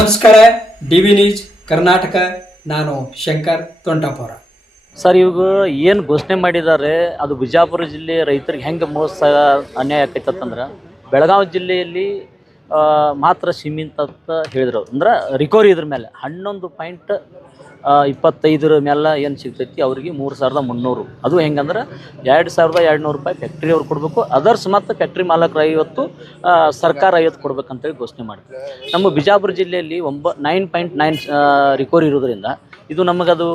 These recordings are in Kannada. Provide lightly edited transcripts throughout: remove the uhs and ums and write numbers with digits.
ನಮಸ್ಕಾರ. DV news Karnataka. ನಾನು ಶಂಕರ್ ತೊಂಟಾಪುರ. ಸರ್, ಇವಾಗ ಏನು ಘೋಷಣೆ ಮಾಡಿದ್ದಾರೆ ಅದು ಬಿಜಾಪುರ ಜಿಲ್ಲೆ ರೈತರಿಗೆ ಹೆಂಗೆ ಮೋಸ ಅನ್ಯಾಯ ಆಕೈತಂದ್ರೆ ಬೆಳಗಾವಿ ಜಿಲ್ಲೆಯಲ್ಲಿ ಮಾತ್ರ ಸೀಮಿತ ಅಂತ ಹೇಳಿದ್ರು. ಅಂದ್ರೆ ರಿಕವರಿ ಇದ್ರ ಮೇಲೆ 11.25 ಮೇಲೆ ಏನು ಸಿಗ್ತೈತಿ ಅವ್ರಿಗೆ 3,300. ಅದು ಹೆಂಗಂದ್ರೆ 2,200 ರೂಪಾಯಿ ಫ್ಯಾಕ್ಟ್ರಿ ಅವ್ರು ಕೊಡಬೇಕು. ಅದರ್ಸ್ ಮತ್ತು ಫ್ಯಾಕ್ಟ್ರಿ ಮಾಲಕರು 50, ಸರ್ಕಾರ 50 ಕೊಡ್ಬೇಕಂತೇಳಿ ಘೋಷಣೆ ಮಾಡಿದ್ರು. ನಮ್ಮ ಬಿಜಾಪುರ ಜಿಲ್ಲೆಯಲ್ಲಿ 9.9 ರಿಕವರಿ ಇರೋದ್ರಿಂದ ಇದು ನಮಗದು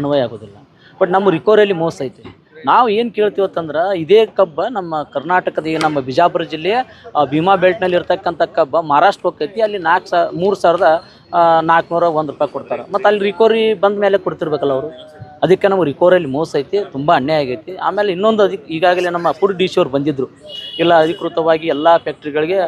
ಅನ್ವಯ ಆಗೋದಿಲ್ಲ. ಬಟ್ ನಮ್ಮ ರಿಕವರಿಯಲ್ಲಿ ಮೋಸ ಐತಿ. ನಾವು ಏನು ಕೇಳ್ತೀವತ್ತಂದ್ರೆ ಇದೇ ಕಬ್ಬ ನಮ್ಮ ಕರ್ನಾಟಕದ ನಮ್ಮ ಬಿಜಾಪುರ ಜಿಲ್ಲೆಯ ಭೀಮಾ ಬೆಲ್ಟ್ನಲ್ಲಿ ಇರ್ತಕ್ಕಂಥ ಕಬ್ಬ ಮಹಾರಾಷ್ಟ್ರ ಹೋಗ್ತೈತಿ. ಅಲ್ಲಿ 3,401 ರೂಪಾಯಿ ಕೊಡ್ತಾರೆ. ಮತ್ತು ಅಲ್ಲಿ ರಿಕವರಿ ಬಂದ ಮೇಲೆ ಕೊಡ್ತಿರ್ಬೇಕಲ್ಲ ಅವರು. ಅದಕ್ಕೆ ನಮಗೆ ರಿಕವರಿಯಲ್ಲಿ ಮೋಸ ಐತಿ, ತುಂಬ ಅನ್ಯಾಯ ಆಗೈತಿ. ಆಮೇಲೆ ಇನ್ನೊಂದು ಈಗಾಗಲೇ ನಮ್ಮ ಫುಡ್ ಡಿ ಸಿ ಅವ್ರು ಬಂದಿದ್ದರು. ಇಲ್ಲ ಅಧಿಕೃತವಾಗಿ ಎಲ್ಲ ಫ್ಯಾಕ್ಟ್ರಿಗಳಿಗೆ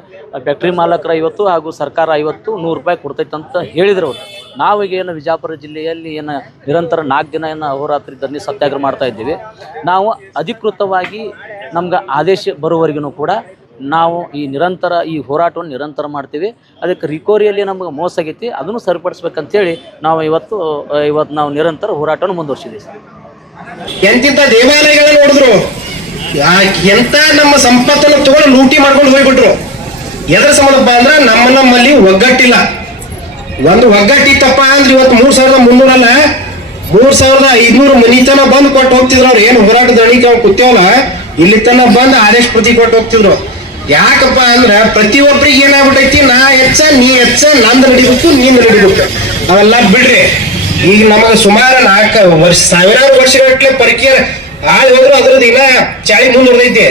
ಫ್ಯಾಕ್ಟ್ರಿ ಮಾಲಕರು 50 ಹಾಗೂ ಸರ್ಕಾರ 50, 100 ರೂಪಾಯಿ ಕೊಡ್ತೈತೆ ಅಂತ ಹೇಳಿದ್ರು ಅವರು. ನಾವೀಗ ಏನು ವಿಜಯಪುರ ಜಿಲ್ಲೆಯಲ್ಲಿ ಏನು ನಿರಂತರ 4 ದಿನ ಏನು ಅಹೋರಾತ್ರಿ ಧರಣಿ ಸತ್ಯಾಗ್ರಹ ಮಾಡ್ತಾ ಇದ್ದೀವಿ. ನಾವು ಅಧಿಕೃತವಾಗಿ ನಮ್ಗೆ ಆದೇಶ ಬರುವವರೆಗೂ ಕೂಡ ನಾವು ಈ ಹೋರಾಟವನ್ನು ನಿರಂತರ ಮಾಡ್ತೀವಿ. ಅದಕ್ಕೆ ರಿಕವರಿಯಲ್ಲಿ ನಮ್ಗೆ ಮೋಸ ಆಗೈತಿ, ಅದನ್ನು ಸರಿಪಡಿಸ್ಬೇಕಂತೇಳಿ ನಾವು ಇವತ್ತು ನಾವು ನಿರಂತರ ಹೋರಾಟವನ್ನು ಮುಂದುವರಿಸಿದ್ದೀವಿ. ಎಂತಿಂತ ದೇವಾಲಯಗಳನ್ನ ನೋಡಿದ್ರು, ಎಂತ ನಮ್ಮ ಸಂಪತ್ತನ್ನು ತಗೊಂಡು ಲೂಟಿ ಮಾಡ್ಕೊಂಡು ಹೋಗ್ಬಿಟ್ರು. ಎದ್ರ ಸಂಬಂಧಪ್ಪ ಅಂದ್ರೆ ನಮ್ಮಲ್ಲಿ ಒಗ್ಗಟ್ಟಿಲ್ಲ. ಒಂದು ಒಗ್ಗಟ್ಟಿತ್ತಪ್ಪ ಅಂದ್ರೆ ಇವತ್ತು 3,300 ಅಲ್ಲ 3,500 ಮನಿತನ ಬಂದು ಕೊಟ್ಟು ಹೋಗ್ತಿದ್ರು. ಅವ್ರು ಏನು ಹೋರಾಟದ ಅಣಿಕೆ ಅವ್ರು ಕೂತೇವಲ್ಲ, ಇಲ್ಲಿ ತನ ಬಂದು ಆದೇಶ ಪ್ರತಿ ಕೊಟ್ಟು ಹೋಗ್ತಿದ್ರು. ಯಾಕಪ್ಪ ಅಂದ್ರೆ ಪ್ರತಿಯೊಬ್ಬರಿಗೆ ಏನಾಗ್ಬಿಟ್ಟೈತಿ, ನಾ ಹೆಚ್ಚ ನೀ ಹೆಚ್ಚ, ನಂದು ನಡಿಬೇಕು ನೀಂದು ನಡಿಬೇಕು. ಅವೆಲ್ಲ ಬಿಡ್ರಿ. ಈಗ ನಮಗೆ ಸುಮಾರು 4 ವರ್ಷ, ಸಾವಿರಾರು ವರ್ಷಗಟ್ಟಲೆ ಪರಿಕೀಯ ಆಳ್ ಹೋದ್ರು ಅದ್ರದ್ದು ಇನ್ನ ಚಾಳಿ ಮುಂದುವರೆದೈತಿ.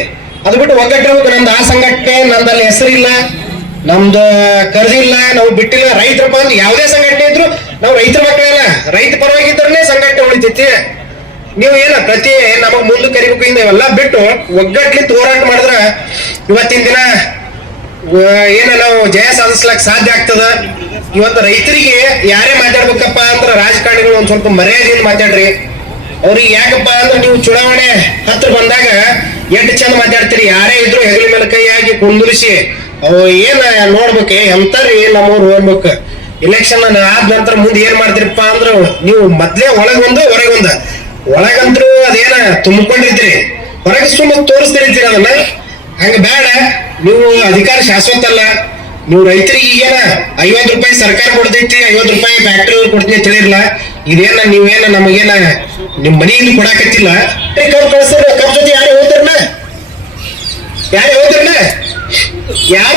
ಅದು ಬಿಟ್ಟು ಒಗ್ಗಟ್ಟಿರ್ಬೇಕು. ನಮ್ದು ಆ ಸಂಘಟನೆ, ನಮ್ದಲ್ಲಿ ಹೆಸರಿಲ್ಲ, ನಮ್ದು ಕರ್ದಿಲ್ಲ, ನಾವು ಬಿಟ್ಟಿಲ್ಲ. ರೈತರಪ್ಪ ಅಂದ್ರೆ ಯಾವುದೇ ಸಂಘಟನೆ ಇದ್ರು ನಾವು ರೈತರ ಮಕ್ಕಳೆಲ್ಲ, ರೈತ ಪರವಾಗಿದ್ರೇ ಸಂಘಟನೆ ಉಳಿತೈತಿ. ನೀವು ಏನ ಪ್ರತಿ ನಮಗ್ ಮುಂದೆ ಕರಿಬೇಕು. ಇವೆಲ್ಲ ಬಿಟ್ಟು ಒಗ್ಗಟ್ಲಿತ್ತು ಹೋರಾಟ ಮಾಡಿದ್ರ ಇವತ್ತಿನ ದಿನ ನಾವು ಜಯ ಸಾಧಿಸ್ಲಕ್ ಸಾಧ್ಯ ಆಗ್ತದ. ಇವತ್ತು ರೈತರಿಗೆ ಯಾರೇ ಮಾತಾಡ್ಬೇಕಪ್ಪ ಅಂದ್ರೆ ರಾಜಕಾರಣಿಗಳು ಒಂದ್ ಸ್ವಲ್ಪ ಮರ್ಯಾದೆಯಿಂದ ಮಾತಾಡ್ರಿ. ಅವ್ರಿಗೆ ಯಾಕಪ್ಪ ಅಂದ್ರೆ ನೀವು ಚುನಾವಣೆ ಹತ್ರ ಬಂದಾಗ ಎಷ್ಟು ಚಂದ ಮಾತಾಡ್ತೀರಿ. ಯಾರೇ ಇದ್ರು ಹೆಗಲ ಮೇಲೆ ಕೈ ಹಾಕಿ ಕುಂದುರಿಸಿ ಏನ್ ನೋಡ್ಬೇಕು, ಎಂತಾರಿ ನಮ್ಮವ್ರು ಹೋಗ್ಬೇಕು. ಎಲೆಕ್ಷನ್ ಆದ ನಂತರ ಮುಂದೆ ಏನ್ ಮಾಡ್ತೀರಪ್ಪ ಅಂದ್ರ ನೀವು ಮೊದ್ಲೇ ಒಳಗೊಂದು ಹೊರಗೊಂದ. ಒಳಗಂತ್ರು ಅದೇನ ತುಂಬಿಕೊಂಡಿರ್ತೀರಿ, ಹೊರಗೆ ಸುಮ್ಮನೆ ತೋರಿಸ್ತಿರ್ತೀರಿ. ಅದನ್ನ ಹಂಗ ಬೇಡ. ನೀವು ಅಧಿಕಾರ ಶಾಶ್ವತ ಅಲ್ಲ. ನೀವು ರೈತರಿಗೆ ಈಗೇನ 50 ರೂಪಾಯಿ ಸರ್ಕಾರ ಕೊಡ್ತೈತಿ, 50 ರೂಪಾಯಿ ಫ್ಯಾಕ್ಟ್ರಿ ಅವ್ರು ಕೊಡ್ತೀನಿ ಅಂತ ಹೇಳಿರ್ಲ. ಇದೇನ ನೀವೇನ ನಮಗೇನ ನಿಮ್ ಮನೆಯಲ್ಲಿ ಕೊಡಾಕತ್ತಿಲ್ಲ. ಕಬ್ಬು ಕಳಿಸ್ತಾರ, ಕಬ್ಬು ಜೊತೆ ಯಾರೇ ಹೋಗ್ತಾರನ ಯಾರು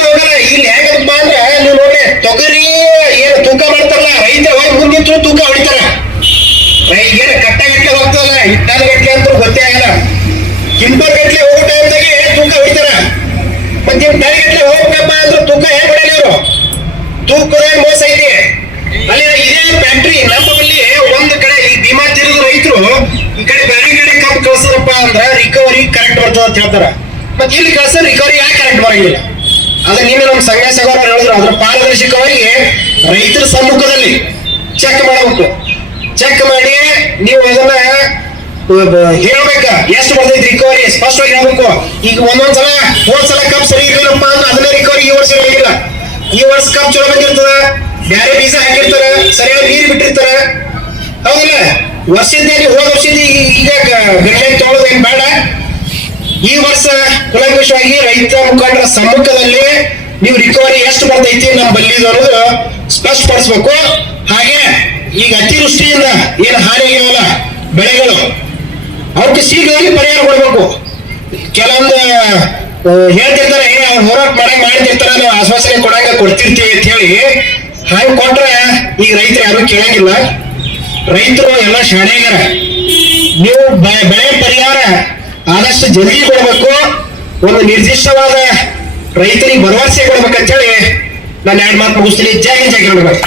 ಹೋಗಲ್ಲ. ಇಲ್ಲಿ ಹೇಗಪ್ಪ ಅಂದ್ರೆ ನೀವು ನೋಡ್ರಿ, ತೊಗರಿ ಏನು ತೂಕ ಮಾಡ್ತಾರಲ್ಲ, ರೈತ ಮುಂದೆ ತೂಕ ಹೊಡಿತಾರ. ಈಗೇನ ಕಟ್ಟಗಟ್ಲೆ ಹೋಗ್ತದಲ್ಲ, ಇಟ್ಟಾದ ಗಟ್ಲೆ ಅಂತ ಗೊತ್ತೇ ಆಗಲ್ಲ. ಕಿಂಟಲ್ ಗಟ್ಲೆ ಹೋಗೋ ಟೈಮ್ದಾಗೆ ತೂಕ ಹೊಡಿತಾರ. ಮತ್ತೆ ಟೈಗಟ್ಲೆ ಹೋಗ್ಬೇಕಪ್ಪ ಅಂದ್ರೆ ತೂಕ ಹೇಗೆ ಹೊಡೆಯಲ್ಲ ಅವರು. ತೂಕದ ಮೋಸ ಐತಿ. ಅಲ್ಲಿ ಇದೇ ಫ್ಯಾಕ್ಟ್ರಿ ನಮ್ಮಲ್ಲಿ ಒಂದು ಕಡೆ ಈ ಭೀಮಾ ತಿರುಗಿ ರೈತರು ಈ ಕಡೆ ಬೇರೆ ಕಡೆ ಕಬ್ಬು ಕಳ್ಸರಪ್ಪ ಅಂದ್ರ ರಿಕವರಿ ಕರೆಕ್ಟ್ ಬರ್ತದ ಅಂತ ಹೇಳ್ತಾರ. ಮತ್ತೆ ಇಲ್ಲಿ ಕಳ್ಸ ರಿಕವರಿ ಯಾಕೆ ಕರೆಕ್ಟ್ ಬರಂಗಿಲ್ಲ? ಅದ ನಿನ್ನೆ ನಮ್ಮ ಸಂಘ ಸಹೋದರ ಹೇಳಿದ್ರು. ಅದ್ರ ಪಾರದರ್ಶಕವಾಗಿ ರೈತರ ಸಮ್ಮುಖದಲ್ಲಿ ಚೆಕ್ ಮಾಡಬೇಕು. ಚೆಕ್ ಮಾಡಿ ನೀವು ಅದನ್ನ ಹೇಳ್ಬೇಕ, ಎಷ್ಟು ಬರ್ತೈತಿ ರಿಕವರಿ ಸ್ಪಷ್ಟವಾಗಿ ಹೇಳ್ಬೇಕು. ಈಗ ಒಂದೊಂದ್ಸಲ ಹೋದ್ಸಲ ಕಪ್ ಸರಿ ಇರಲಿಲ್ಲಪ್ಪ ಅಂದ್ರೆ ಅದನ್ನ ರಿಕವರಿ ಈ ವರ್ಷ ಇರಲಿಲ್ಲ. ಈ ವರ್ಷ ಕಪ್ ಚಲೋ ಬಂದಿರ್ತದ, ಬ್ಯಾರೆ ಬೀಜ ಹಾಕಿರ್ತಾರ, ಸರಿಯಾಗಿ ನೀರು ಬಿಟ್ಟಿರ್ತಾರ. ಹೌದಿಲ್ಲ? ವರ್ಷದಿಂದ ಹೋದ ವರ್ಷದಿಂದ ಈಗ ಗಂಟೆ ತೊಗೊಳೋದು ಏನ್ ಬೇಡ. ಈ ವರ್ಷ ಕುಲಂಕುಷವಾಗಿ ರೈತ ಮುಖಂಡರ ಸಮ್ಮುಖದಲ್ಲಿ ನೀವು ರಿಕವರಿ ಎಷ್ಟು ಬರ್ತೈತಿ ನಮ್ಮ ಬಲ್ಲಿದು ಅನ್ನೋದು ಸ್ಪಷ್ಟಪಡಿಸ್ಬೇಕು. ಹಾಗೆ ಈಗ ಅತಿವೃಷ್ಟಿಯಿಂದ ಏನು ಹಾನಿ ಆಗಿರಲ್ಲ ಬೆಳೆಗಳು, ಅವಕ್ಕೆ ಶೀಘ್ರವಾಗಿ ಪರಿಹಾರ ಕೊಡ್ಬೇಕು. ಕೆಲವೊಂದು ಹೇಳ್ತಿರ್ತಾರೆ, ಅವ್ರು ಹೋರಾಟ ಮಾಡಿರ್ತಾರ, ನಾವು ಆಶ್ವಾಸನೆ ಕೊಡ್ತಿರ್ತೀವಿ ಅಂತ ಹೇಳಿ. ಹಾಗೆ ಕೊಟ್ರೆ ಈಗ ರೈತರು ಯಾರು ಕೇಳಂಗಿಲ್ಲ. ರೈತರು ಎಲ್ಲ ಶಾಣೆಗಾರ. ನೀವು ಬೆಳೆ ಪರಿಹಾರ ಆದಷ್ಟು ಜಲ್ದಿ ಕೊಡ್ಬೇಕು. ಒಂದು ನಿರ್ದಿಷ್ಟವಾದ ರೈತರಿಗೆ ಭರವಸೆ ಕೊಡ್ಬೇಕಂತ ಹೇಳಿ ನಾನು 2 ಮಾತು ಮುಗಿಸ್ತೀನಿ. ಜೈ ಹಿಂದ್, ಜೈ ಕರ್ನಾಟಕ.